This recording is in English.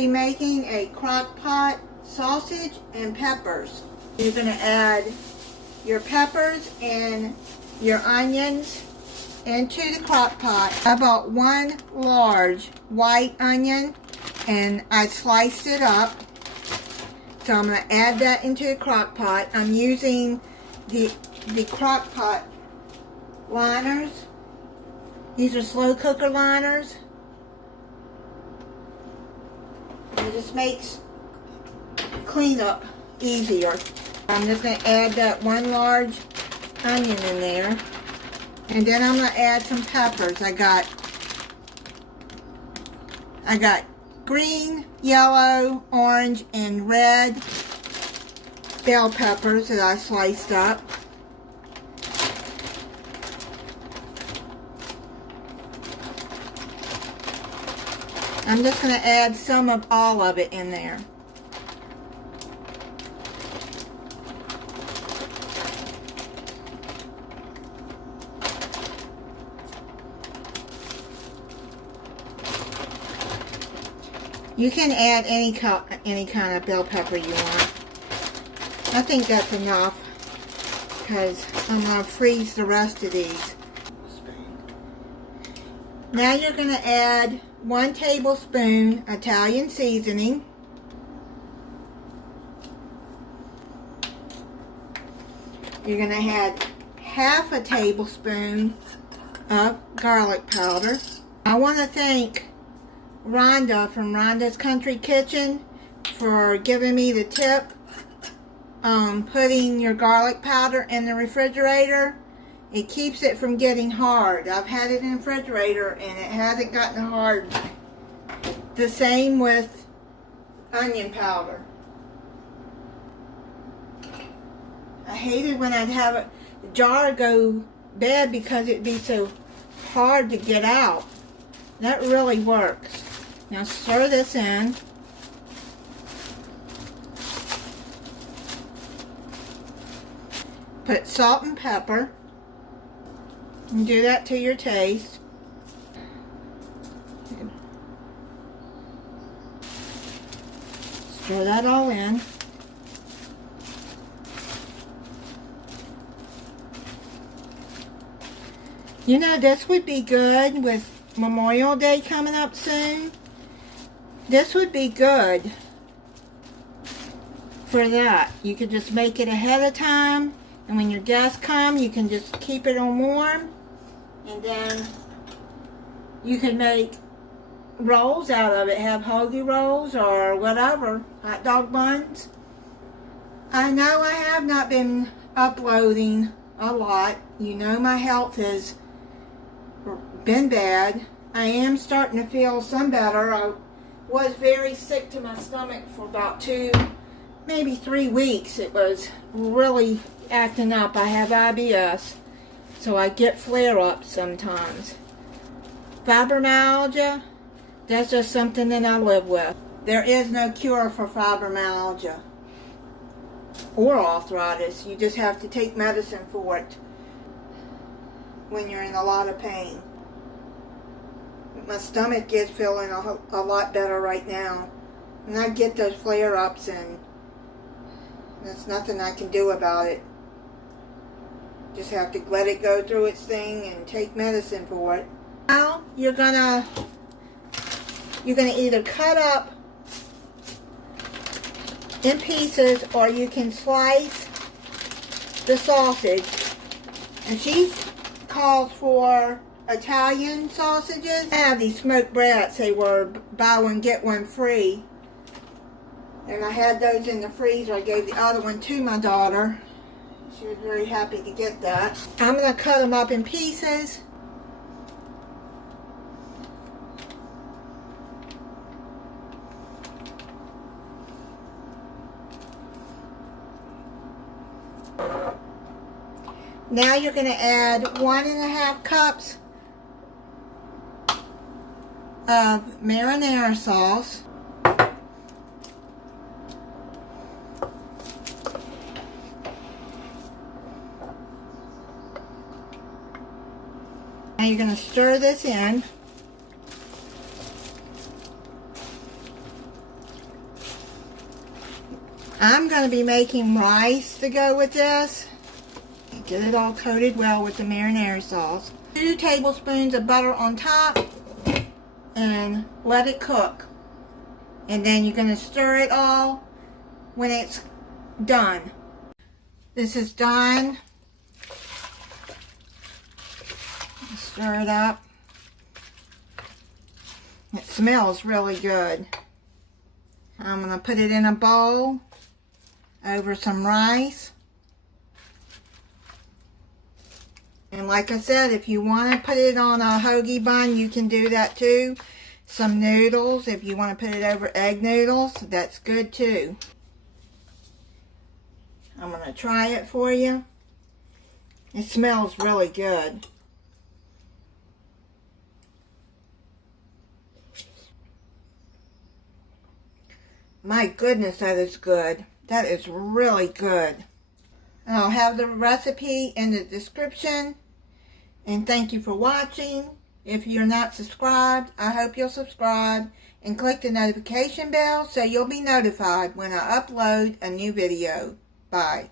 be making a crock pot sausage and peppers. You're going to add your peppers and your onions into the crock pot. I bought one large white onion and I sliced it up. So I'm going to add that into the crock pot. I'm using the crock pot liners. These are slow cooker liners. It just makes cleanup easier. I'm just going to add that one large onion in there. And then I'm going to add some peppers. I got green, yellow, orange, and red bell peppers that I sliced up. I'm just going to add some of all of it in there. You can add any kind of bell pepper you want. I think that's enough because I'm going to freeze the rest of these. Now you're going to add 1 tablespoon Italian seasoning. You're going to add half a tablespoon of garlic powder. I want to thank Rhonda from Rhonda's Country Kitchen for giving me the tip on putting your garlic powder in the refrigerator. It keeps it from getting hard. I've had it in the refrigerator and it hasn't gotten hard. The same with onion powder. I hated when I'd have a jar go bad because it'd be so hard to get out. That really works. Now stir this in. Put salt and pepper. And do that to your taste. Stir that all in. You know, this would be good with Memorial Day coming up soon. This would be good for that. You could just make it ahead of time, and when your guests come, you can just keep it on warm, and then you can make rolls out of it. Have hoagie rolls or whatever, hot dog buns. I know I have not been uploading a lot. You know my health has been bad. I am starting to feel some better. I was very sick to my stomach for about 2, maybe 3 weeks. It was really acting up. I have IBS, so I get flare-ups sometimes. Fibromyalgia, that's just something that I live with. There is no cure for fibromyalgia or arthritis. You just have to take medicine for it when you're in a lot of pain. My stomach is feeling a lot better right now. And I get those flare-ups and there's nothing I can do about it. Just have to let it go through its thing and take medicine for it. Now you're gonna either cut up in pieces or you can slice the sausage. And she calls for Italian sausages. I have these smoked brats. They were buy one get one free, and I had those in the freezer. I gave the other one to my daughter. She was very happy to get that. I'm going to cut them up in pieces. Now you're going to add 1.5 cups of marinara sauce. Now you're going to stir this in. I'm going to be making rice to go with this. Get it all coated well with the marinara sauce. 2 tablespoons of butter on top and let it cook. And then you're going to stir it all when it's done. This is done. Stir it up. It smells really good. I'm going to put it in a bowl over some rice. And like I said, if you want to put it on a hoagie bun, you can do that too. Some noodles, if you want to put it over egg noodles, that's good too. I'm going to try it for you. It smells really good. My goodness, that is good. That is really good. And I'll have the recipe in the description. And thank you for watching. If you're not subscribed, I hope you'll subscribe and click the notification bell so you'll be notified when I upload a new video. Bye.